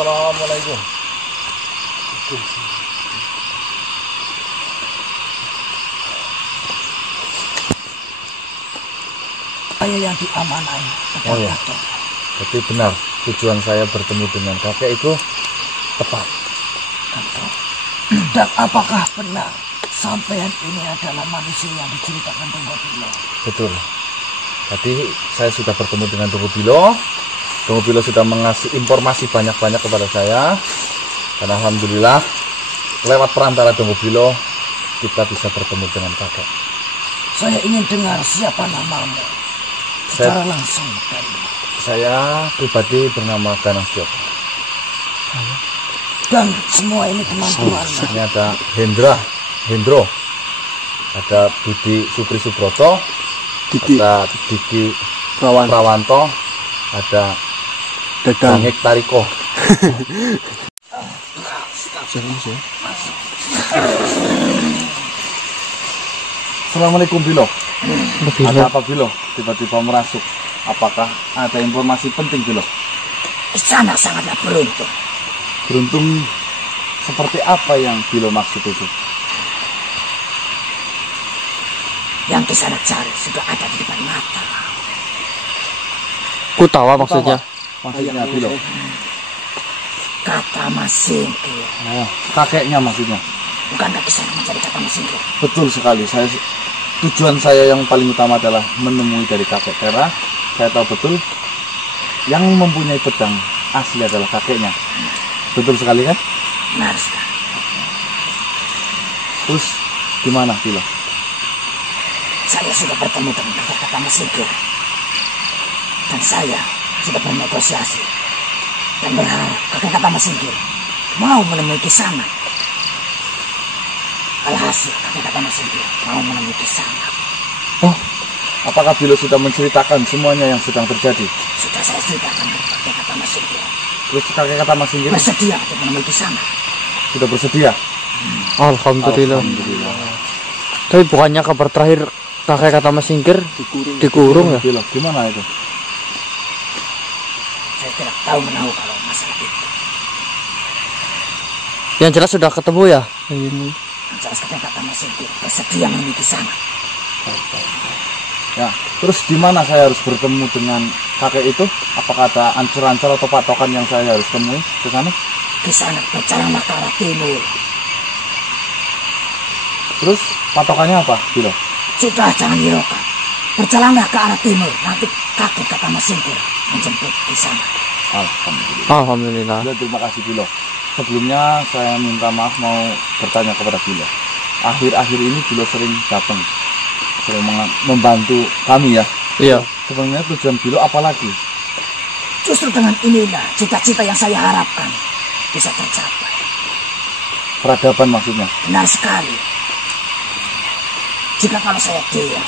Assalamualaikum. Saya yang diamanai. Oh ya, jadi benar tujuan saya bertemu dengan kakek itu tepat. Dan apakah benar sampean ini adalah manusia yang diceritakan Tunggu Bilo? Betul. Tadi saya sudah bertemu dengan Tunggu Bilo. Tunggu Bilo sudah mengasih informasi banyak-banyak kepada saya. Dan alhamdulillah lewat perantara Tunggu Bilo kita bisa bertemu dengan kakek. Saya ingin dengar siapa namamu secara langsung dari. Saya pribadi bernama Danang Setioko. Dan semua ini teman-teman. Ini ada Hendro, ada Budi Supri Subroto, ada Diki Prawanto, ada Bangik Tariko. Assalamualaikum Bilo. Ada apa Bilo? Tiba-tiba merasuk. Apakah ada informasi penting Bilo? Sana sangatlah beruntung. Beruntung seperti apa yang Bilo maksud itu? Yang Kisana cari sudah ada di depan mata. Kutawa maksudnya. Maksudnya Bilo? Kata Masingkir. Oh, kakeknya maksudnya. Bukankah Kisana mencari kata Masingkir? Betul sekali. Tujuan saya yang paling utama adalah menemui dari kakek Tera. Saya tahu betul yang mempunyai pedang asli adalah kakeknya. Betul sekali kan? Benar sekali. Terus gimana Bilo? Saya sudah bertemu dengan kakek kata Masingkir. Dan saya sudah bernegosiasi dan berharap kakek kata Masingkir mau menemui Kisana. Alhasil kakek kata Masingkir mau menemui Kisana. Oh, apakah Bilo sudah menceritakan semuanya yang sedang terjadi? Sudah saya ceritakan kepada kakek kata Masingkir. Terus kakek kata Masingkir Bersedia untuk menemui Kisana. sudah bersedia? Alhamdulillah. Alhamdulillah. Tapi bukannya kabar terakhir kakek kata Masingkir dikurung ya? Bilo, gimana itu? Saya tidak tahu menahu kalau masalah itu. Yang jelas sudah ketemu ya? Ini. Yang jelas kakek kata Masingkir bersedia menemui Kisana. Ya, terus di mana saya harus bertemu dengan kakek itu? Apakah ada ancur-ancur atau patokan yang saya harus temui ke sana? Kisana berjalanlah ke arah timur. Terus patokannya apa, Bilo? Sudah, jangan hiraukan. Berjalanlah ke arah timur. Nanti kakek kata Masingkir menjemput Kisana. Alhamdulillah. Alhamdulillah. Bilo, terima kasih Bilo. Sebelumnya saya minta maaf mau bertanya kepada Bilo. Akhir-akhir ini Bilo sering datang, sering membantu kami ya. Iya. Sebenarnya tujuan Bilo apa lagi? Justru dengan inilah cita-cita yang saya harapkan bisa tercapai. Peradaban maksudnya? Benar sekali. Jika kalau saya diam,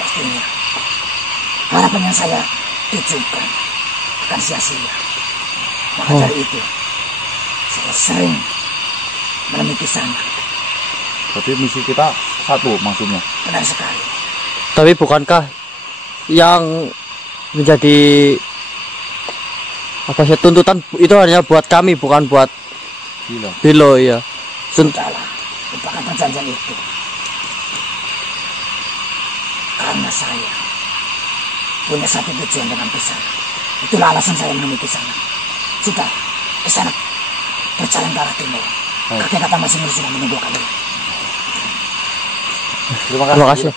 pastinya harapan yang saya tujukan akan sia-sia. Maka dari itu, saya sering menemui Kisana. Berarti misi kita satu maksudnya? Benar sekali. Tapi bukankah yang menjadi apa sih tuntutan itu hanya buat kami, bukan buat Bilo. Bilo ya? Sudahlah, lupakan perjanjian itu. Karena saya punya satu tujuan dengan Kisana. Itulah alasan saya menemui Kisana. Sudah, Kisana berjalan ke arah timur. Kakek kata Masingkir sudah menunggu kalian. Terima kasih. Terima kasih.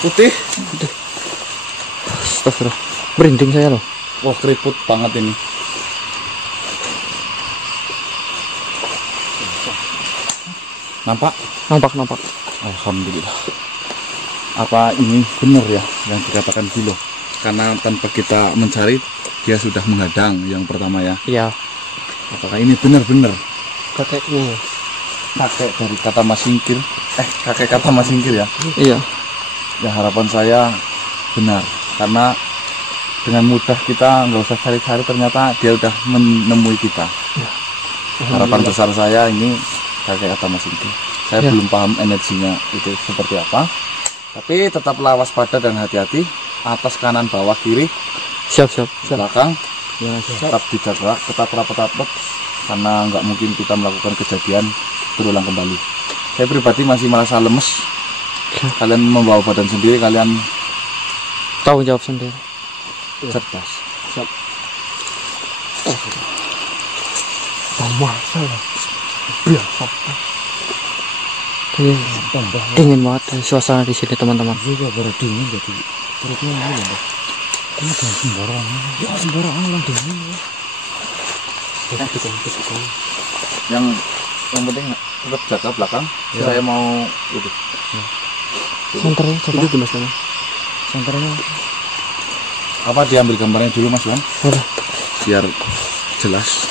Putih. Astagfirullah. Merinding saya loh. Wah, keriput banget ini. Nampak? Nampak. Alhamdulillah. Apa ini benar ya yang dikatakan Bilo? Karena tanpa kita mencari, dia sudah menghadang yang pertama ya. Iya. Apakah ini benar-benar Kakeknya. kakek dari kata Masingkir? Kakek kata Masingkir ya? Iya. Ya harapan saya benar. Karena dengan mudah kita nggak usah cari-cari, ternyata dia udah menemui kita. Harapan besar saya ini kakek kata Masingkir. Saya belum paham energinya itu seperti apa. Tapi tetaplah waspada dan hati-hati. Atas, kanan, bawah, kiri, Siap. belakang. Ya, Tetap dijaga, tetap rapat-rapat. Karena nggak mungkin kita melakukan kejadian berulang kembali. Saya pribadi masih merasa lemes. Kalian membawa badan sendiri, kalian Tanggung jawab sendiri. cerdas. Siap. Masalah. Biasa. Dingin banget suasana di sini, teman-teman. Juga baru dingin jadi perutnya mulai. Ini jangan sembarangan. Ya sembarangan lang dingin ya. Yang penting tetap jaga belakang. Saya mau itu. Senternya coba. Itu Mas Bang. Senternya Apa diambil gambarnya dulu Mas Bang? Udah. Biar jelas.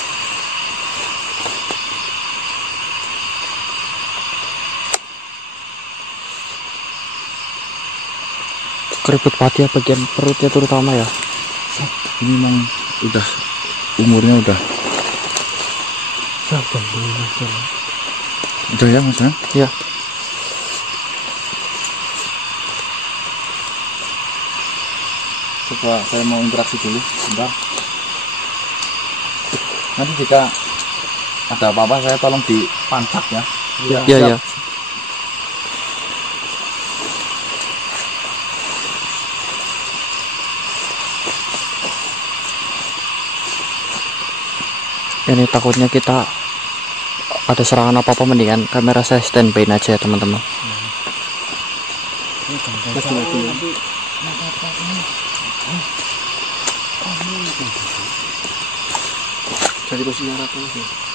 Keriput pati ya, bagian perutnya terutama ya. Ini memang udah umurnya udah ya Mas Bang? Ya. Coba saya mau interaksi dulu sebentar. Nanti jika ada apa-apa saya tolong dipancat ya. Ya. Ini takutnya kita ada serangan apa-apa, mendingan kamera saya standby aja ya, teman-teman. Cari posisi yang rapi.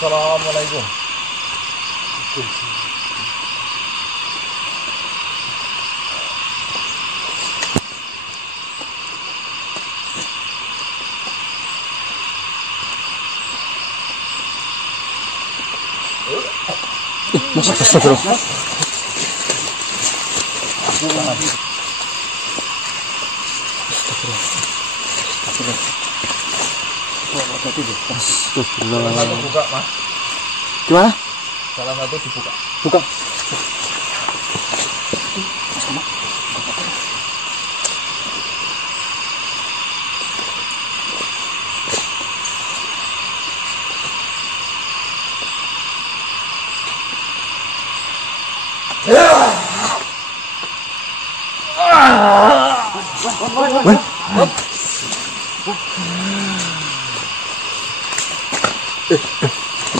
Assalamualaikum. Masa astagfirullah. Salah satu buka Mas. Gimana? Salah satu dibuka. Buka.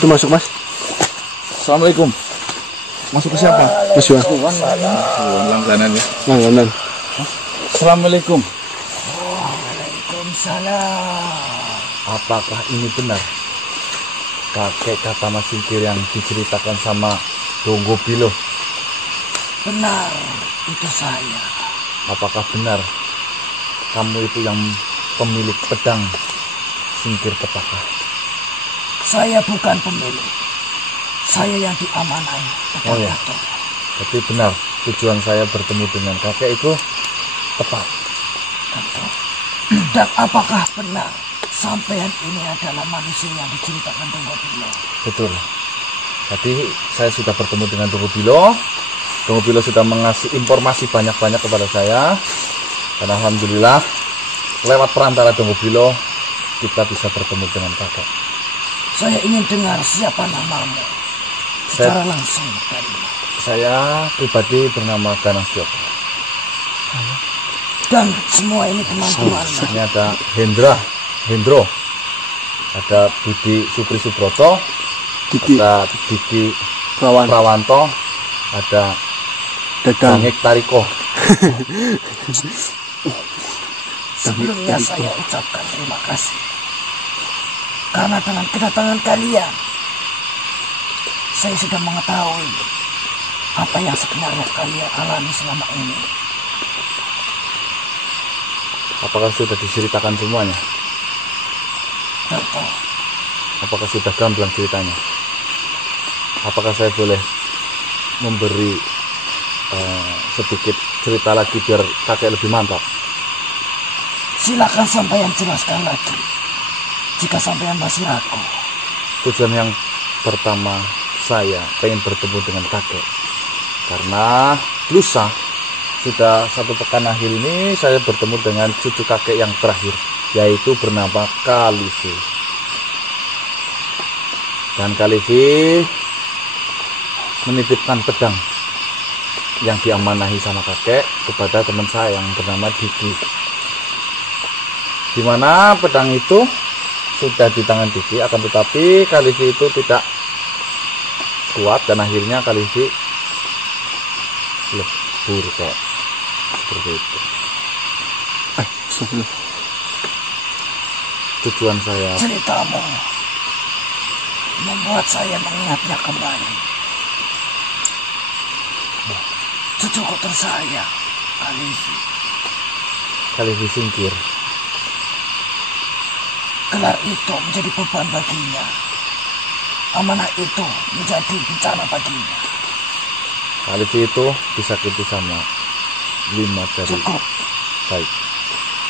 Itu masuk Mas. Assalamualaikum. Masuk ke siapa? Mas Bang. Langganan ya. Langganan. Assalamualaikum. Waalaikumsalam. Apakah ini benar? Kakek kata Mas Singkir yang diceritakan sama Donggo Bilo. Benar, itu saya. Apakah benar kamu itu yang pemilik pedang Singkir Petaka? Saya bukan pemilik. Saya yang diamanai. Oh ya. Jadi benar tujuan saya bertemu dengan kakek itu tepat. Dan apakah benar sampean ini adalah manusia yang diceritakan Donggo Bilo? Betul. Tadi saya sudah bertemu dengan Donggo Bilo. Donggo Bilo sudah mengasih informasi banyak-banyak kepada saya. Dan alhamdulillah lewat perantara Donggo Bilo kita bisa bertemu dengan kakek. Saya ingin dengar siapa namamu secara langsung dari. Saya pribadi bernama Danang Joko. Dan semua ini teman-teman. Ini ada Hendro, ada Budi Supri Subroto, ada Diki Prawanto, ada Bangik Tariko. Sebelumnya saya ucapkan terima kasih. Karena dengan kedatangan kalian, saya sudah mengetahui apa yang sebenarnya kalian alami selama ini. Apakah sudah diceritakan semuanya? Tentu. Apakah sudah gamblang ceritanya? Apakah saya boleh memberi sedikit cerita lagi biar kakek lebih mantap? Silakan sampean jelaskan lagi. Jika sampean masih ragu. Tujuan yang pertama saya pengen bertemu dengan kakek. Karena lusa sudah 1 pekan akhir ini saya bertemu dengan cucu kakek yang terakhir, yaitu bernama Kalifi. Dan Kalifi menitipkan pedang yang diamanahi sama kakek kepada teman saya yang bernama Diki. Dimana pedang itu sudah di tangan Diki, akan tetapi Kalifi itu tidak kuat dan akhirnya Kalifi lebur kok seperti itu. Tujuan saya, Ceritamu membuat saya mengingatnya kembali. Cucuku tersayang, Kalifi singkir. gelar itu menjadi beban baginya. Amanah itu menjadi bencana baginya. Kalifi itu disakiti sama 5 dari. Cukup. Baik.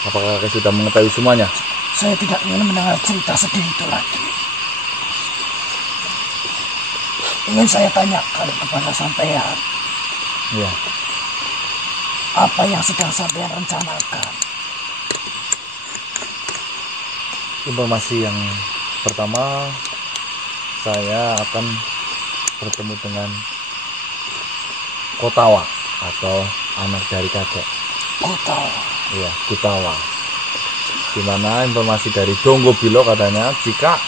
Apakah kakek sudah mengetahui semuanya? Saya tidak ingin mendengar cerita sedih itu lagi. Ingin saya tanyakan kepada sampean, Ya. apa yang sedang sampean rencanakan? Informasi yang pertama, saya akan bertemu dengan Kotawa atau anak dari kakek. Kota. Iya, Kutawa. Dimana informasi dari Donggo Bilo katanya jika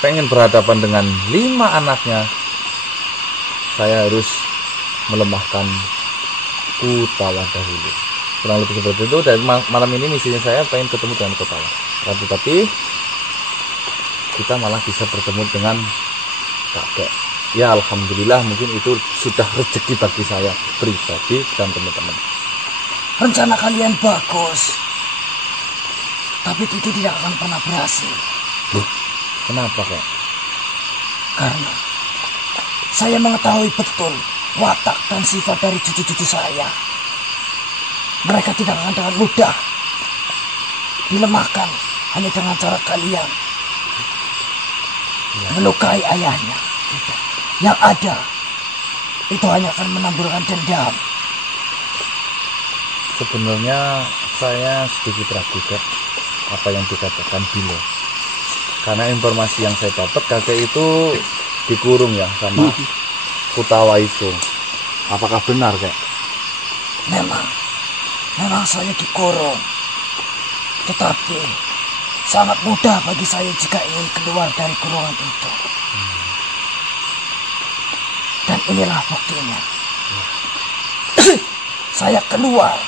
pengen berhadapan dengan 5 anaknya, saya harus melemahkan Kutawa dahulu. Kurang lebih seperti itu. Dan malam ini misinya saya pengen ketemu dengan Kutawa. Tetapi kita malah bisa bertemu dengan kakek. Ya alhamdulillah, mungkin itu sudah rezeki bagi saya pribadi dan teman-teman. Rencana kalian bagus, tapi itu tidak akan pernah berhasil. Kenapa kak? Karena saya mengetahui betul watak dan sifat dari cucu-cucu saya. Mereka tidak akan dengan mudah dilemahkan hanya dengan cara kalian melukai ayahnya. Tidak. Yang ada itu hanya akan menambulkan dendam. Sebenarnya saya sedikit ragu kak apa yang dikatakan Bilo. Karena informasi yang saya dapat kakek itu dikurung ya sama Kutawa itu. Apakah benar kak? Memang saya dikurung. Tetapi sangat mudah bagi saya jika ingin keluar dari kurungan itu. Dan inilah buktinya. Saya keluar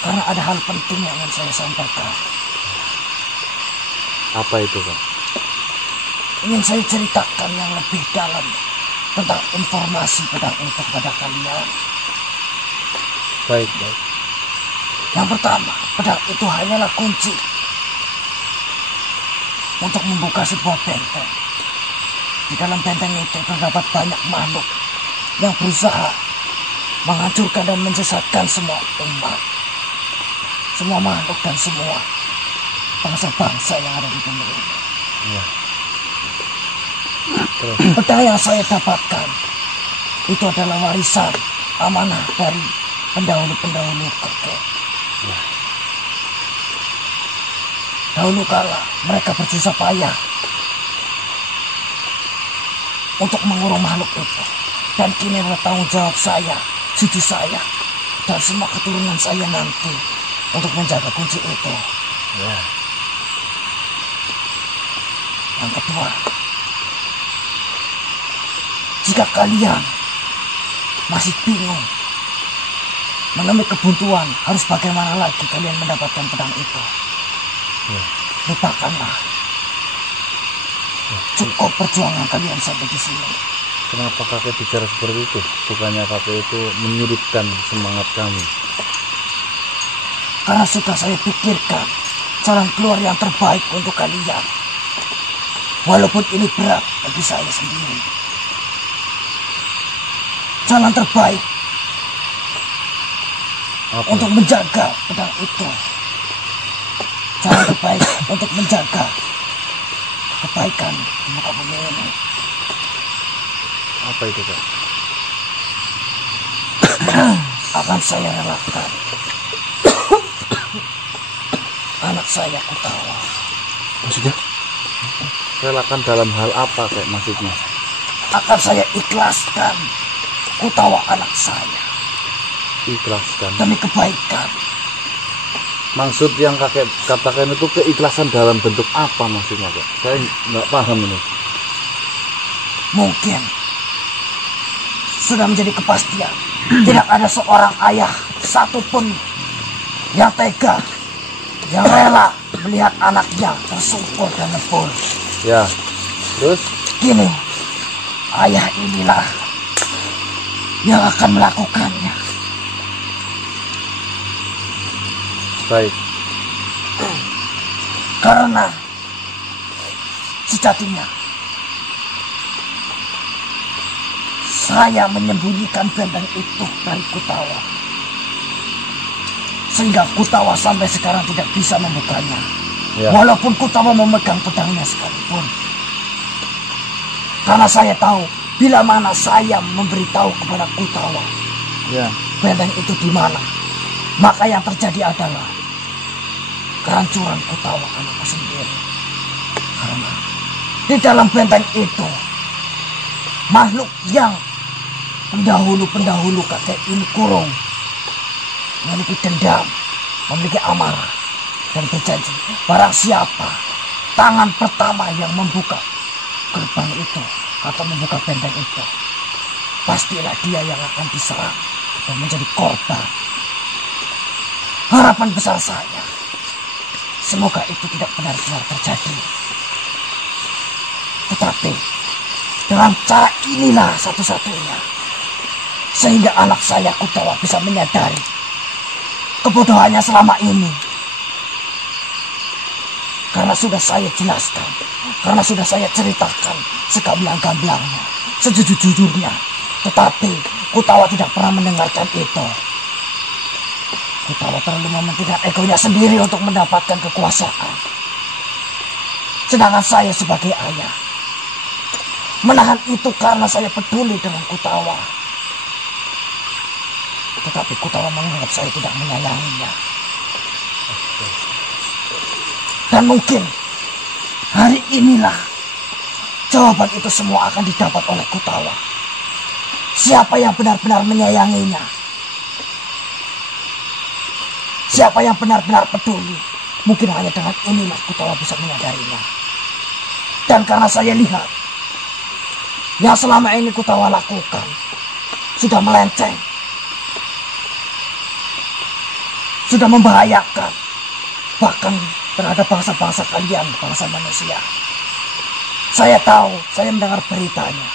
karena ada hal penting yang ingin saya sampaikan. Apa itu kak? Ingin saya ceritakan yang lebih dalam tentang informasi pedang itu kepada kalian. Baik. Yang pertama, pedang itu hanyalah kunci untuk membuka sebuah benteng. Di dalam benteng itu terdapat banyak makhluk yang berusaha menghancurkan dan menyesatkan semua umat, semua makhluk dan semua bangsa-bangsa yang ada di bumi ini. Ya. Pedang yang saya dapatkan itu adalah warisan amanah dari pendahulu-pendahulu kakek. Dahulu kala mereka bersusah payah untuk mengurung makhluk itu. Dan kini adalah tanggung jawab saya, cucu saya, dan semua keturunan saya nanti untuk menjaga kunci itu. Ya. Yang kedua, jika kalian masih bingung menemui kebuntuan, harus bagaimana lagi kalian mendapatkan pedang itu? Lupakanlah. Cukup perjuangan kalian sampai di sini. Kenapa kakek bicara seperti itu? Bukannya kakek itu menyurutkan semangat kami? Karena sudah saya pikirkan jalan keluar yang terbaik untuk kalian. Walaupun ini berat bagi saya sendiri. Jalan terbaik untuk menjaga pedang itu. Jalan terbaik untuk menjaga kebaikan di muka bumi ini. Apa itu, Kak? Akan saya relakan anak saya Kutawa. Maksudnya? Relakan dalam hal apa, kayak maksudnya? Akan saya ikhlaskan Kutawa anak saya Ikhlaskan. demi kebaikan. Maksud yang kakek katakan itu keikhlasan dalam bentuk apa maksudnya, Kak? Saya nggak paham ini. Mungkin sudah menjadi kepastian tidak ada seorang ayah satupun yang tega, yang rela melihat anaknya tersungkur dan lebur. Ya, terus? Kini ayah inilah yang akan melakukannya. Baik. Karena sejatinya saya menyembunyikan benteng itu dari Kutawa, sehingga Kutawa sampai sekarang tidak bisa membukanya. Ya. Walaupun Kutawa memegang pedangnya sekalipun. Karena saya tahu bila mana saya memberitahu kepada Kutawa Ya. benteng itu di mana, maka yang terjadi adalah kehancuran Kutawa anakku sendiri. Karena di dalam benteng itu makhluk yang pendahulu kakek ini kurung, memiliki dendam, memiliki amarah, dan berjanji barang siapa tangan pertama yang membuka gerbang itu atau membuka benteng itu, pastilah dia yang akan diserang dan menjadi korban. Harapan besar saya, semoga itu tidak benar-benar terjadi. Tetapi dengan cara inilah satu-satunya, sehingga anak saya Kutawa bisa menyadari kebodohannya selama ini. Karena sudah saya jelaskan, karena sudah saya ceritakan segamblang-gamblangnya, sejujur-jujurnya, tetapi Kutawa tidak pernah mendengarkan itu. Kutawa terlalu mementingkan egonya sendiri untuk mendapatkan kekuasaan. Sedangkan saya sebagai ayah menahan itu karena saya peduli dengan Kutawa. Tetapi Kutawa menganggap saya tidak menyayanginya. Dan mungkin hari inilah jawaban itu semua akan didapat oleh Kutawa. Siapa yang benar-benar menyayanginya? Siapa yang benar-benar peduli? Mungkin hanya dengan inilah Kutawa bisa menyadarinya. Dan karena saya lihat yang selama ini Kutawa lakukan sudah melenceng, sudah membahayakan, bahkan terhadap bangsa-bangsa kalian, bangsa manusia. Saya tahu, saya mendengar beritanya,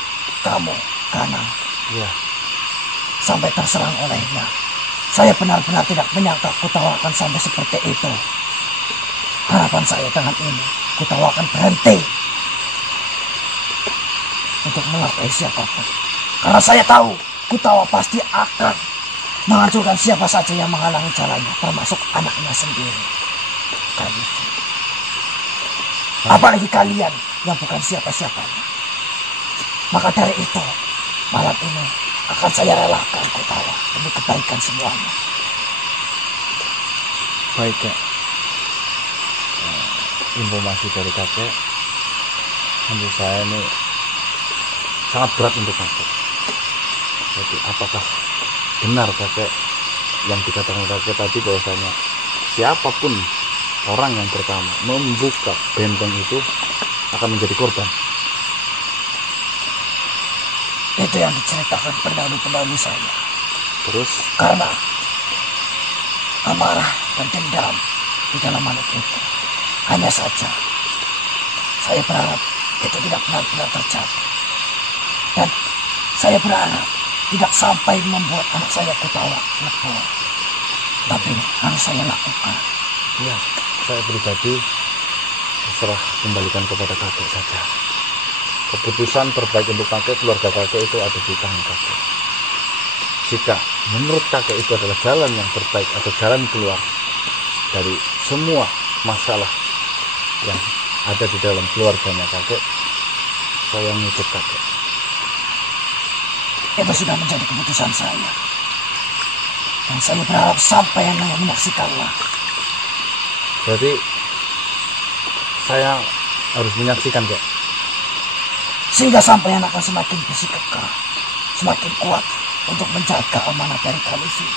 kamu, Kanang, Ya. sampai terserang olehnya. Saya benar-benar tidak menyangka Kutawa akan sampai seperti itu. Harapan saya dengan ini, Kutawa akan berhenti untuk melakukan siapapun. Karena saya tahu Kutawa pasti akan menghancurkan siapa saja yang menghalangi jalannya, termasuk anaknya sendiri. Apalagi kalian yang bukan siapa-siapanya. Maka dari itu, malam ini akan saya relakan Kutawa demi kebaikan semuanya. Baik, Kak. Informasi dari kakek menurut saya ini sangat berat untuk kakek. Jadi apakah benar kakek yang dikatakan kakek tadi bahwasanya siapapun orang yang pertama membuka benteng itu akan menjadi korban? Itu yang diceritakan pendahulu-pendahulu saya. Terus Karena amarah dan dendam di dalam anak itu. Hanya saja saya berharap itu tidak benar-benar terjadi. Dan saya berharap tidak sampai membuat anak saya Kutawa lebur. Tapi harus saya lakukan. ya, saya pribadi terserah, kembalikan kepada kakek saja. Keputusan terbaik untuk kakek, keluarga kakek itu ada di tangan kakek. Jika menurut kakek itu adalah jalan yang terbaik atau jalan keluar dari semua masalah yang ada di dalam keluarganya kakek, saya ngikut kakek. Itu sudah menjadi keputusan saya. Dan saya berharap sampai yang menyaksikanlah. Berarti saya harus menyaksikan, kek. Sehingga sampai yang akan semakin bersikeras, semakin kuat untuk menjaga amanah dari Khalifah.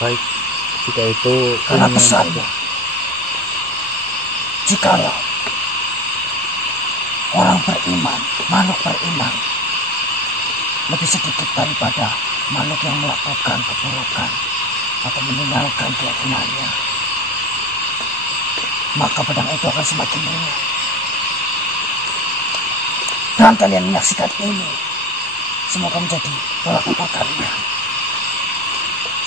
Baik, jika itu Karena pesannya, jikalau orang beriman, makhluk beriman, lebih sedikit daripada makhluk yang melakukan keburukan atau meninggalkan keyakinannya, maka pedang itu akan semakin ringan. Dan kalian menyaksikan ini, semoga menjadi tolak ukur kalian.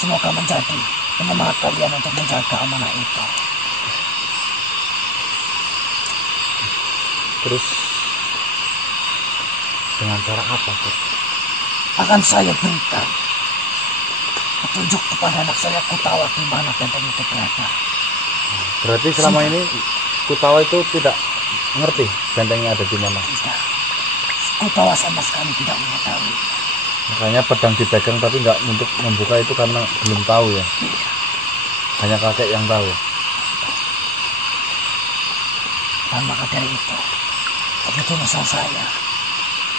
Semoga menjadi penyemangat kalian untuk menjaga amanah itu. Terus dengan cara apa, kek? Akan saya berikan petunjuk kepada anak saya Kutawa di mana benteng itu berada. Berarti selama ini Kutawa itu tidak ngerti bentengnya ada di mana. Tidak. Kutawa sama sekali tidak mengetahui. Makanya pedang dipegang tapi nggak untuk membuka itu karena belum tahu ya. Iya. Hanya kakek yang tahu. Dan maka dari itu, keputusan saya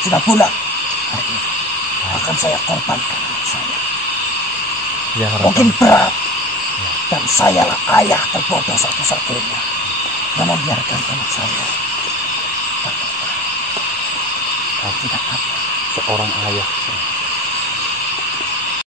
sudah bulat hari ini. Akan saya korbankan anak saya. Ya, harapan. Mungkin berat. Dan sayalah ayah terbodoh satu-satunya yang membiarkan anak saya. Tidak apa. Seorang ayah